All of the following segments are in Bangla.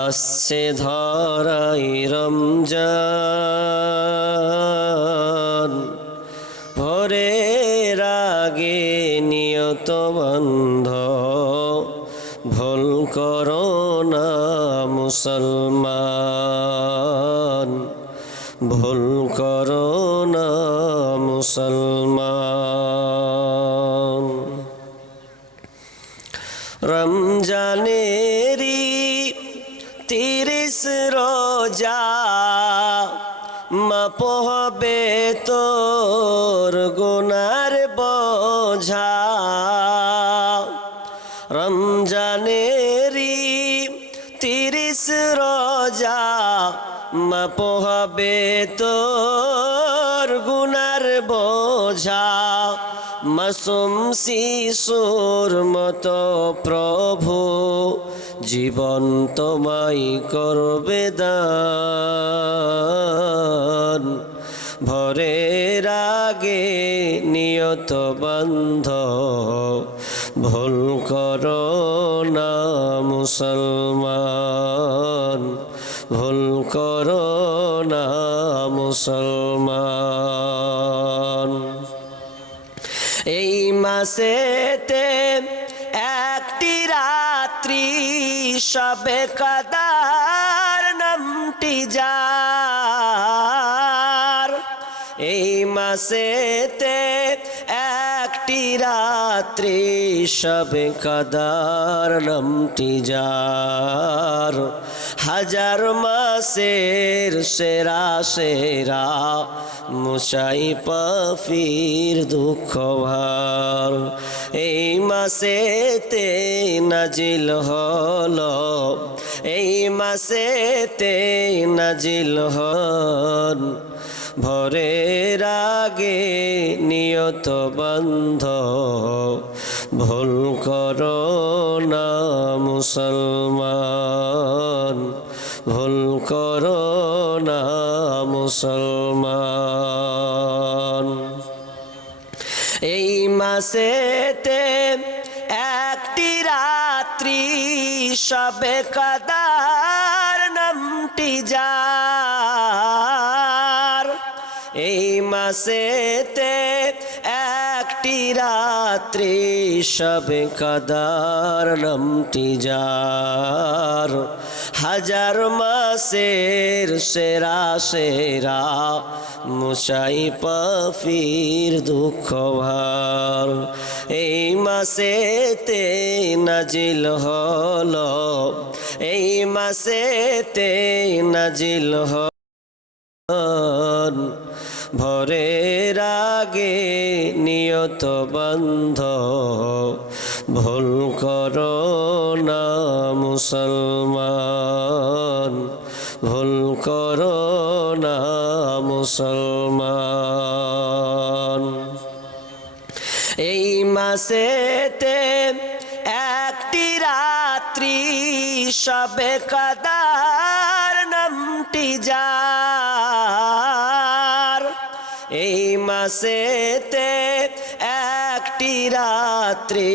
আসছে ধরাই রমজান, ভোরের আগে নিয়ত বন্ধ, ভুল করো না মুসলমান, ভুল করো না মুসলমান। রমজানেরি 30 রোজা, মাপ হবে তোর গুনার বোঝা। রমজানেরি 30 রোজা, মাপ হবে তোর গুনার বোঝা। মাসুম শিশুর মতো প্রভু জীবন তোমায় করবে দান, ভোরের আগে নিয়ত বন্ধ, ভুল করো না মুসলমান, ভুল করো না মুসলমান। এই মাসেতে একটি রাত্রি শবে কদর নামটি যার। এই মাসেতে একটি রাত্রি শবে কদর নামটি যার। হাজার মাসের সেরা সেরা মুছাই পাফির দুঃখ ভার। এই মাসেতে নাজিল হলো, এই মাসেতে নাজিল হল, ভোরের আগে নিয়ত বন্ধ, ভুল করো না মুসলমান, ভুল করো না মুসলমান। এই মাসেতে একটি রাত্রি শবে কদর নামটি যার। এই মাসেতে একটি রাত্রি শবে কদর নামটি যার। হাজার মাসের সেরা সেরা মুছাই পাফির দুঃখ ভার। এই মাসেতে নাজিল হলো, এই মাসেতে নাজিল হলো, ভোরের আগে নিয়ত বন্ধ, ভুল করো না মুসলমান, ভুল করো না মুসলমান। এই মাসেতে একটি রাত্রি শবে কদর নামটি যার। এই মাসেতে একটি রাত্রি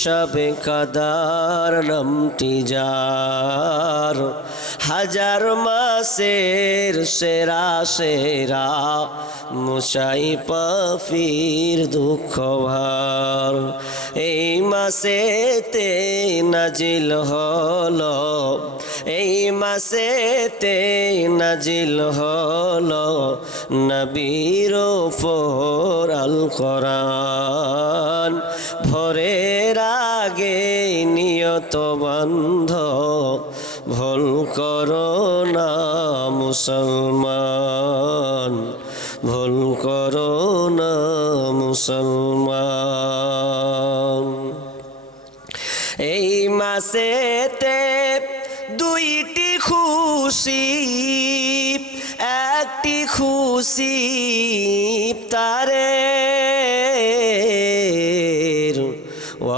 শবে কদর নামটি যার। হাজার মাসের সেরা সেরা মুছাই পাফির দুঃখ ভার। এই মাসেতে নাজিল হলো, এই মাসেতে নাজিল হলো, নবীর উপর আল কোরআন। ভোরের আগে নিয়ত বন্ধ, ভুল করো না মুসলমান, ভুল করো না মুসলমান। এই মাসেতে দুইটি খুশি, একটি খুশি ইফতারের,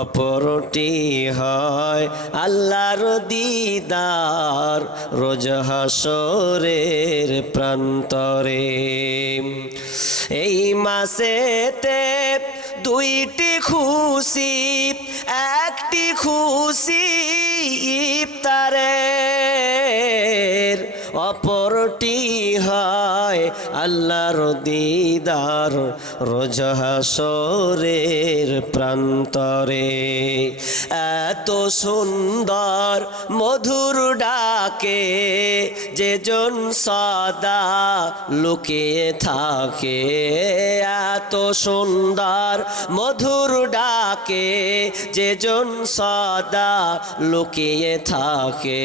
অপরটি হয় আল্লাহর দিদার রোজ হাসরের প্রান্তরে। এই মাসেতে দুইটি খুশি, একটি খুশি ইফতারের, অপরটি হয় আল্লাহর দিদার রোজ হাসরের প্রান্তরে। এত সুন্দর মধুর ডাকে যেজন সদা লুকিয়ে থাকে, এত সুন্দর মধুর ডাকে যেজন সদা লুকিয়ে থাকে,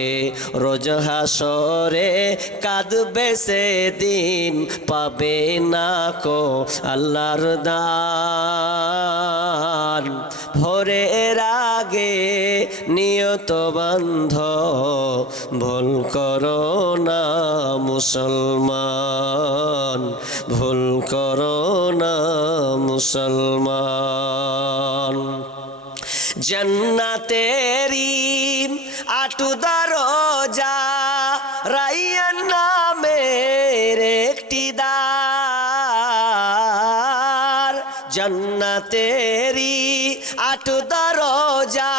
রোজ হাসরে কাঁদবে সেদিন পাবে না কো আল্লাহর দান। ভোরের আগে নিয়ত বান্ধ, ভুল করো না মুসলমান, ভুল করো না মুসলমান। জান্নাতেরি আটু দরজা, রাইয়ান নামের একটি দ্বার। জান্নাতেরি আটু দরজা,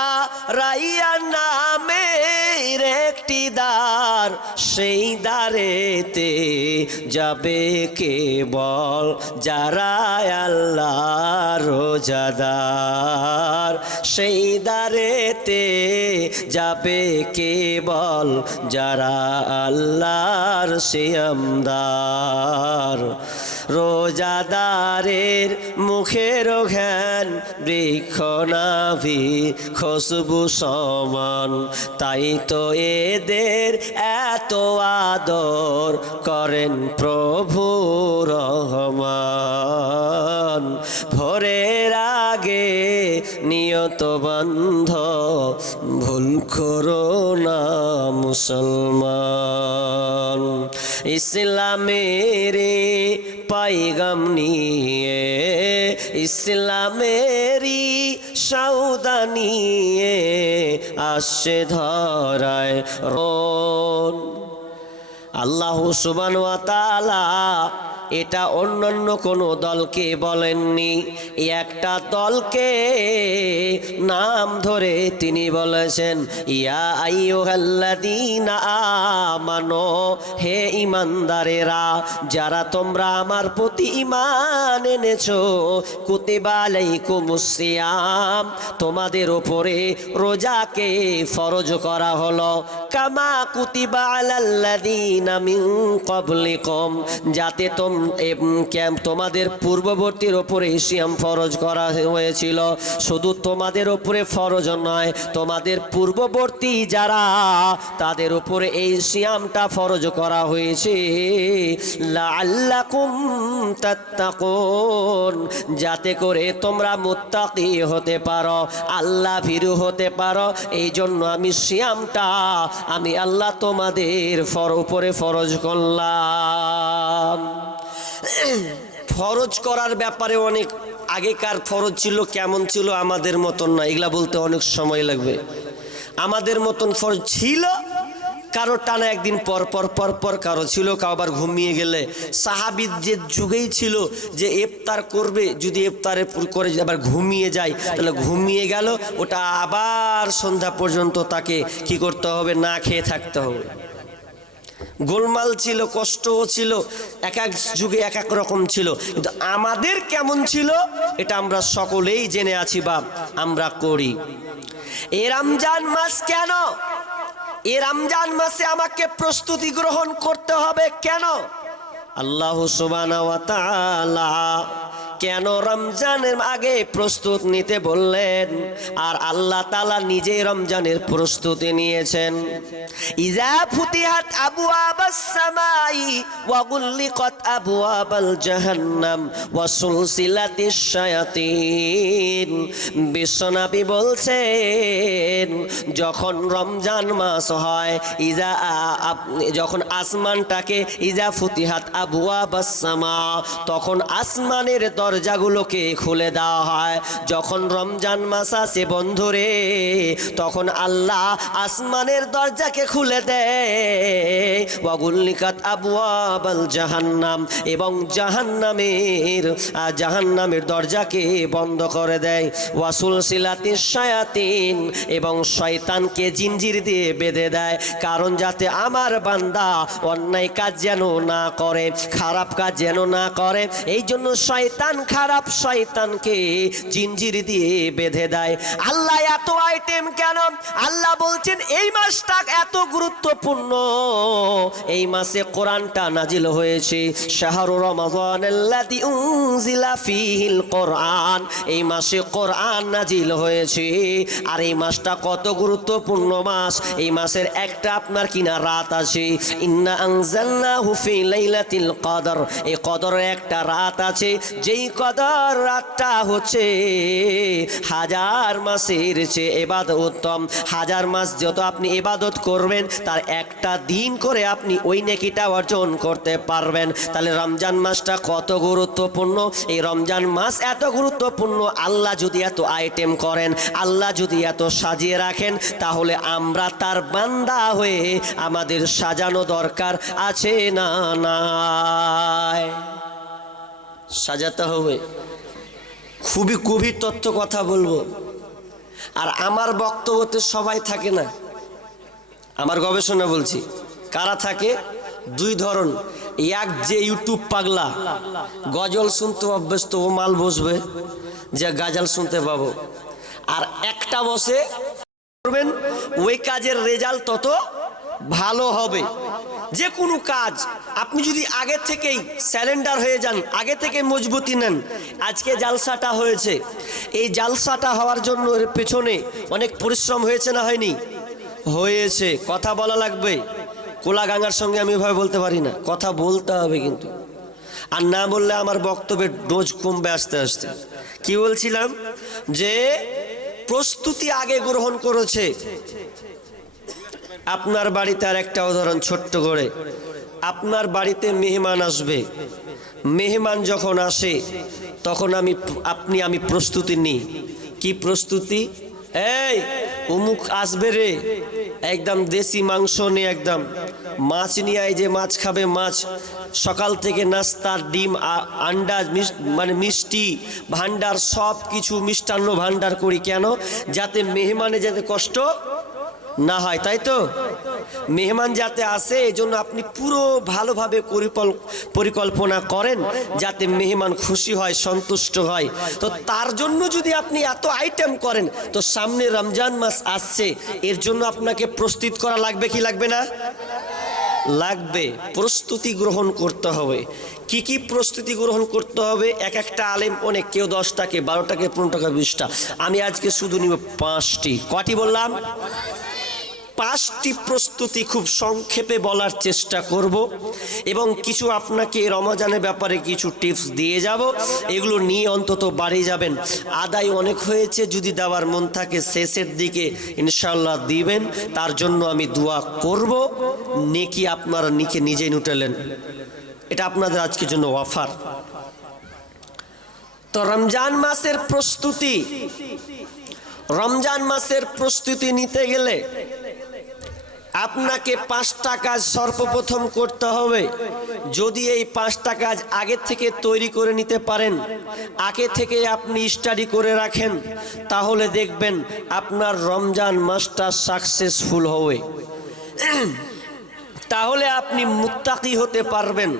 রাইয়ান নামের একটি দ্বার। সেই দ্বারেতে যাবে কেবল যারা আল্লাহর রোজাদার। সেই দ্বারেতে যাবে কেবল যারা আল্লাহর সিয়ামদার। রোজাদারের মুখের ঘ্যান বৃক্ষ নাভি খুশবু সমান, তাই তো এদের এত আদর করেন প্রভু রহমান। ভোরের আগে নিয়ত বন্ধ, ভুল করো না মুসলমান। ইসলামেরি পাইগাম নিয়ে, ইসলামেরি সওদা নিয়ে আসছে ধরায় রন। আল্লাহ সুবহানাহু ওয়া তাআলা এটা অন্যান্য কোনো দলকে বলেননি, একটা দলকে নাম ধরে তিনি বলেছেন, ইয়া আইয়ুহাল্লাযীনা আমানু, হে ঈমানদারেরা যারা তোমরা আমার প্রতি ঈমান এনেছো, কুতিবা আলাইকুমুস সিয়াম, তোমাদের উপরে রোজাকে ফরজ করা হলো, কামা কুতিবা আলাল্লাযীনা মিন ক্বাবলিকুম, যাতে তোমাদের পূর্ববর্তীর উপরে সিয়াম ফরজ করা হয়েছিল। শুধু তোমাদের উপরে ফরজ নয়, তোমাদের পূর্ববর্তী যারা তাদের উপরে এই সিয়ামটা ফরজ করা হয়েছে, লাআল্লাকুম তাত্তাকুন, যাতে করে তোমরা মুত্তাকি হতে পারো, আল্লাহ ভীরু হতে পারো। এই জন্য আমি সিয়ামটা আমি আল্লাহ তোমাদের উপরে ফরজ করলাম। ফরজ করার ব্যাপারে অনেক আগেকার ফরজ ছিল, কেমন ছিল আমাদের মতন না, এগুলা বলতে অনেক সময় লাগবে। আমাদের মতন ফরজ ছিল, কারো টানা একদিন পর পর পর পর, কারো ছিল কারো আবার ঘুমিয়ে গেলে। সাহাবীর যে যুগেই ছিল যে ইফতার করবে, যদি ইফতারে করে আবার ঘুমিয়ে যায় তাহলে ঘুমিয়ে গেল, ওটা আবার সন্ধ্যা পর্যন্ত তাকে কি করতে হবে, না খেয়ে থাকতে হবে। গোলমাল ছিল, কষ্টও ছিল, এক এক যুগে এক এক রকম ছিল। কিন্তু আমাদের কেমন ছিল এটা আমরা সকলেই জেনে আছি বা আমরা করি। এ রমজান মাস কেন, এ রমজান মাসে আমাকে প্রস্তুতি গ্রহণ করতে হবে কেন? আল্লাহ সুবহানাহু ওয়া তাআলা কেন রমজানের আগে প্রস্তুত নিতে বললেন, আর আল্লাহ তাআলা নিজে রমজানের প্রস্তুতি নিয়েছেন। ইজা ফুতিহাত আবওয়াবাস সামাই ওয়া গুল্লিকাত আবওয়াবাল জাহান্নাম ওয়া সুলসিলাতিশ শায়াতিন। বিশ্বনবী বলছেন যখন রমজান মাস হয়, যখন আসমানটাকে ইজা ফুতিহাত আবওয়াবাস সামা, তখন আসমানের দরজাগুলোকে খুলে দেওয়া হয়। যখন রমজান মাস আসে বন্ধুরে, তখন আল্লাহ আসমানের দরজাকে খুলে দেয়। ওয়াগুল্লিকাত আবওয়াবাল জাহান্নাম, এবং জাহান্নামের দরজাকে বন্ধ করে দেয়। ওয়াসুলসিলাতিশ শায়াতিন, এবং শয়তানকে জিঞ্জির দিয়ে বেঁধে দেয়, কারণ যাতে আমার বান্দা অন্যায় কাজ যেন না করে, খারাপ কাজ যেন না করে। এই জন্য শয়তান, খারাপ শয়তানকে জিঞ্জির দিয়ে বেঁধে দেয়। আল্লাহ এত আইটেম কেন? আল্লাহ বলছেন এই মাসটা এত গুরুত্বপূর্ণ, এই মাসে কোরআনটা নাজিল হয়েছে। শাহরু রমাযানাল্লাযী উনজিলা ফীহিল কোরআন, এই মাসে কোরআন নাজিল হয়েছে। আর এই মাসটা কত গুরুত্বপূর্ণ মাস। এই মাসের একটা আপনার কিনা রাত আছে, ইন্না আনজালনাহু ফি লাইলাতিল কদর। এই কদরের একটা রাত আছে, যেই কদর রাতটা হচ্ছে হাজার মাসের চেয়ে ইবাদত উত্তম। হাজার মাস যত আপনি ইবাদত করবেন, তার একটা দিন করে আপনি ওই নেকিটা অর্জন করতে পারবেন। তাহলে রমজান মাসটা কত গুরুত্বপূর্ণ। এই রমজান মাস এত গুরুত্বপূর্ণ। আল্লাহ যদি এত আইটেম করেন, আল্লাহ যদি এত সাজিয়ে রাখেন, তাহলে আমরা তার বান্দা হয়ে আমাদের সাজানো দরকার আছে না নাই? সাজাতে হবে। খুবই গভীর তথ্য কথা বলবো। আর আমার বক্তব্যতে সবাই থাকে না, আমার গবেষণা বলছি। কারা থাকে? দুই ধরন। এক যে ইউটিউব পাগলা, গজল শুনতে অভ্যস্ত, ও মাল বসবে যে গাজাল শুনতে পাবো। আর একটা বসে করবেন, ওই কাজের রেজাল্ট তত ভালো হবে। যে কোনো কাজ আপনি যদি আগে থেকেই স্যালেন্ডার হয়ে যান, আগে থেকে মজবুতি নেন। আজকে জালসাটা হয়েছে, এই জালসাটা হওয়ার জন্য এর পেছনে অনেক পরিশ্রম হয়েছে না হয়নি? হয়েছে। কথা বলা লাগবে। কোলা গাঙ্গার সঙ্গে আমি এভাবে বলতে পারি না, কথা বলতে হবে কিন্তু। আর না বললে আমার বক্তব্যের ডোজ কমবে আস্তে আস্তে। কি বলছিলাম? যে প্রস্তুতি আগে গ্রহণ করেছে। আপনার বাড়িতে আর একটা উদাহরণ ছোট্ট করে, আপনার বাড়িতে মেহমান আসবে। মেহমান যখন আসে, তখন আমি প্রস্তুতি নিই। কি প্রস্তুতি? এই অমুক আসবে রে, একদম দেশি মাংস নিয়ে, একদম মাছ নিয়ে আয়, যে মাছ খাবে মাছ। সকাল থেকে নাস্তা, ডিম, আন্ডা, মানে মিষ্টি ভান্ডার, সব কিছু মিষ্টান্ন ভান্ডার করি। কেন? যাতে মেহমানে যাতে কষ্ট না হয়, তাই তো? মেহমান যাতে আসে, এই জন্য আপনি পুরো ভালোভাবে পরিকল্পনা করেন, যাতে মেহমান খুশি হয়, সন্তুষ্ট হয়। তো তার জন্য যদি আপনি এত আইটেম করেন, তো সামনে রমজান মাস আসছে, এর জন্য আপনাকে প্রস্তুত করা লাগবে কি লাগবে না? লাগবে। প্রস্তুতি গ্রহণ করতে হবে। কি কি প্রস্তুতি গ্রহণ করতে হবে? এক একটা আলেম অনেক, কেউ 10টাকে, 12টাকে, 15টাকে, 20টা। আমি আজকে শুধু নিব 5টি। কটি বললাম? 5টি প্রস্তুতি খুব সংক্ষেপে বলার চেষ্টা করব, এবং কিছু আপনাকে রমজানের ব্যাপারে কিছু টিপস দিয়ে যাব। এগুলো নিয়ে অন্তত বাড়ি যাবেন। আদায় অনেক হয়েছে, যদি দেওয়ার মন থাকে শেষের দিকে ইনশাআল্লাহ দিবেন। তার জন্য আমি দোয়া করব। নেকি আপনারা নিজেই উঠালেন। এটা আপনাদের আজকের জন্য অফার। তো রমজান মাসের প্রস্তুতি, রমজান মাসের প্রস্তুতি নিতে গেলে আপনাকে 5টা কাজ সর্বপ্রথম করতে হবে। যদি এই 5টা কাজ আগে থেকে তৈরি করে নিতে পারেন, আগে থেকে আপনি স্টাডি করে রাখেন, তাহলে দেখবেন আপনার রমজান মাসটা সাকসেসফুল হবে। তাহলে আপনি মুত্তাকি হতে পারবেন।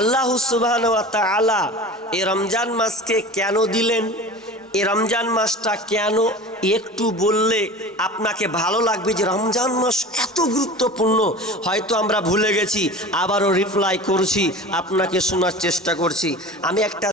আল্লাহ সুবহানাহু ওয়া তাআলা এই রমজান মাসকে কেন দিলেন, এই রমজান মাসটা কেন, একটু বললে আপনাকে ভালো লাগবে যে রমজান মাস এত গুরুত্বপূর্ণ। হয়তো আমরা ভুলে গেছি, আবারও রিপ্লাই করছি, আপনাকে শোনার চেষ্টা করছি। আমি একটা